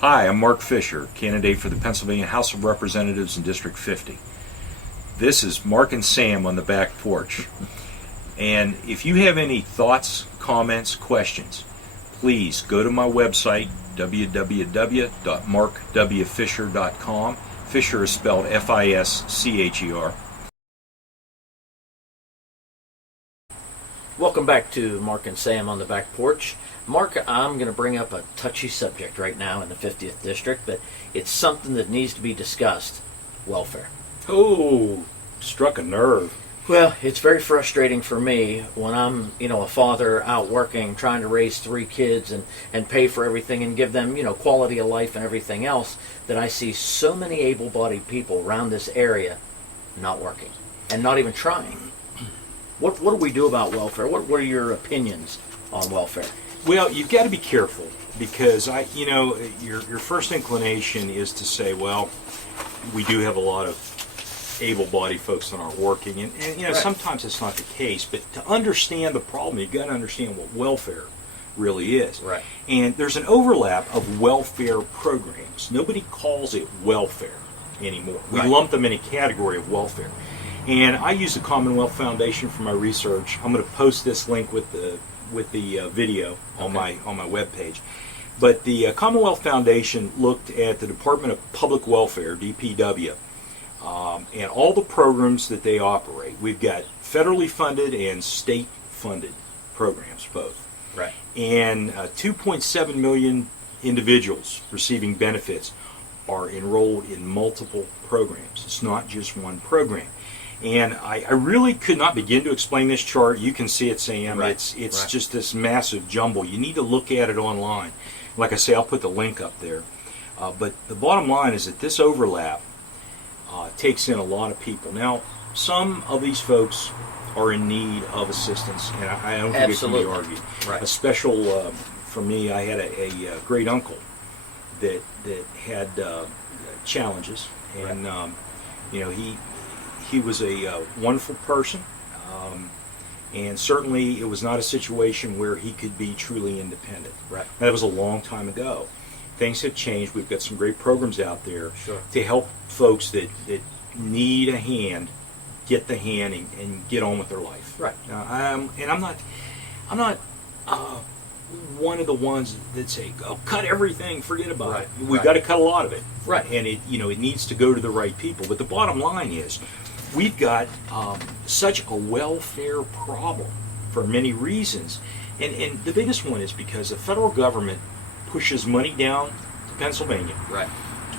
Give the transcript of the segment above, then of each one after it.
Hi, I'm Mark Fischer, candidate for the Pennsylvania House of Representatives in District 50. This is Mark and Sam on the back porch. And if you have any thoughts, comments, questions, please go to my website, www.markwfischer.com. Fischer is spelled F-I-S-C-H-E-R. Welcome back to Mark and Sam on the back porch. Mark, I'm going to bring up a touchy subject right now in the 50th District, but it's something that needs to be discussed. Welfare. Oh, struck a nerve. Well, it's very frustrating for me when I'm, a father out working, trying to raise 3 kids and pay for everything and give them, quality of life and everything else, that I see so many able-bodied people around this area not working and not even trying. What do we do about welfare? What are your opinions on welfare? Well, you've got to be careful because your first inclination is to say, well, we do have a lot of able-bodied folks that aren't working, and Right. sometimes it's not the case. But to understand the problem, you've got to understand what welfare really is. Right. And there's an overlap of welfare programs. Nobody calls it welfare anymore. We Right. lump them in a category of welfare. And I use the Commonwealth Foundation for my research. I'm going to post this link with the video on my webpage. But the Commonwealth Foundation looked at the Department of Public Welfare, DPW, and all the programs that they operate. We've got federally funded and state funded programs, both. Right. And 2.7 million individuals receiving benefits are enrolled in multiple programs. It's not just one program. And I really could not begin to explain this chart. You can see it, Sam. Right. It's Right. just this massive jumble. You need to look at it online. Like I say, I'll put the link up there. But the bottom line is that this overlap takes in a lot of people. Now, some of these folks are in need of assistance, and I don't think Absolutely. it can be argued. Right. A special, for me, I had a great uncle that had challenges, and he was a wonderful person, and certainly it was not a situation where he could be truly independent. Right. Now, that was a long time ago. Things have changed. We've got some great programs out there Sure. to help folks that need a hand get the hand and get on with their life. Right. And I'm not one of the ones that say, "Oh, cut everything, forget about Right. it." We've Right. got to cut a lot of it. Right. And it needs to go to the right people. But the bottom line is, we've got such a welfare problem for many reasons, and the biggest one is because the federal government pushes money down to Pennsylvania Right.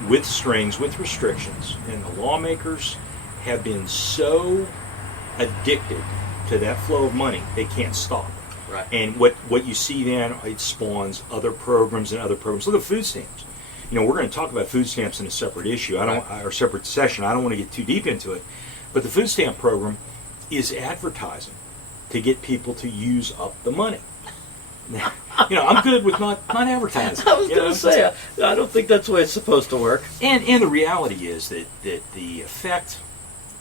with strings, with restrictions, and the lawmakers have been so addicted to that flow of money they can't stop. Right. And what you see then, it spawns other programs and other programs. Look at food stamps. We're going to talk about food stamps in a separate issue. Or separate session. I don't want to get too deep into it. But the food stamp program is advertising to get people to use up the money. Now, I'm good with not advertising. I was going to say, I don't think that's the way it's supposed to work. And the reality is that the effect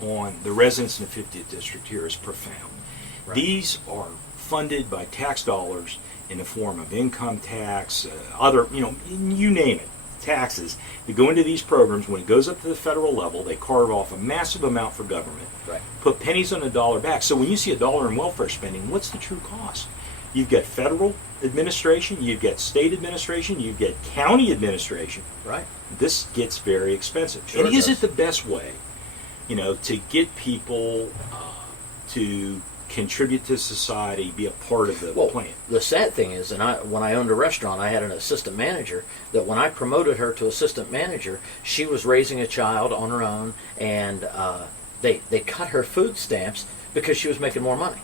on the residents in the 50th District here is profound. Right. These are funded by tax dollars in the form of income tax, other, you name it, taxes that go into these programs. When it goes up to the federal level, they carve off a massive amount for government, Right. put pennies on a dollar back. So when you see $1 in welfare spending, what's the true cost? You've got federal administration, you've got state administration, you've got county administration. Right. This gets very expensive. Sure and it is does. it the best way, to get people to contribute to society, be a part of the plan? The sad thing is, when I owned a restaurant, I had an assistant manager that when I promoted her to assistant manager, she was raising a child on her own, and they cut her food stamps because she was making more money.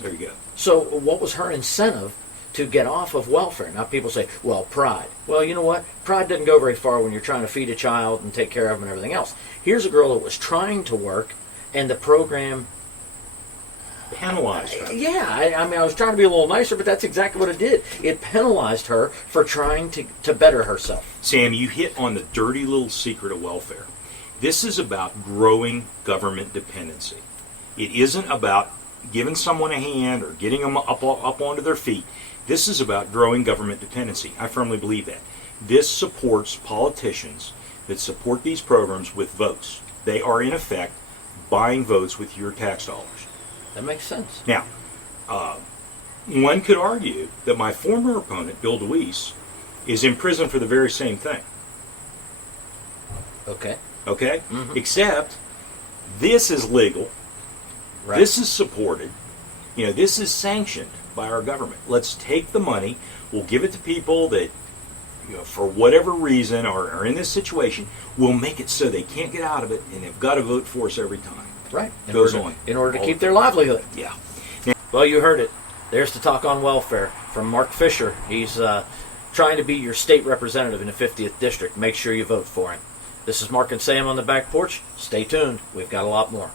There you go. So what was her incentive to get off of welfare? Now people say, well, pride. Well, you know what? Pride doesn't go very far when you're trying to feed a child and take care of them and everything else. Here's a girl that was trying to work, and the program Penalized her. Yeah, I was trying to be a little nicer, but that's exactly what it did. It penalized her for trying to better herself. Sam, you hit on the dirty little secret of welfare. This is about growing government dependency. It isn't about giving someone a hand or getting them up onto their feet. This is about growing government dependency. I firmly believe that. this supports politicians that support these programs with votes. They are, in effect, buying votes with your tax dollars. That makes sense. Now, one could argue that my former opponent, Bill DeWeese, is in prison for the very same thing. Okay. Okay? Except this is legal. Right. This is supported. This is sanctioned by our government. Let's take the money. We'll give it to people that, for whatever reason are in this situation. We'll make it so they can't get out of it, and they've got to vote for us every time. Right. In order to keep their livelihood. Yeah. Well, you heard it. There's the talk on welfare from Mark Fischer. He's trying to be your state representative in the 50th District. Make sure you vote for him. This is Mark and Sam on the Back Porch. Stay tuned. We've got a lot more.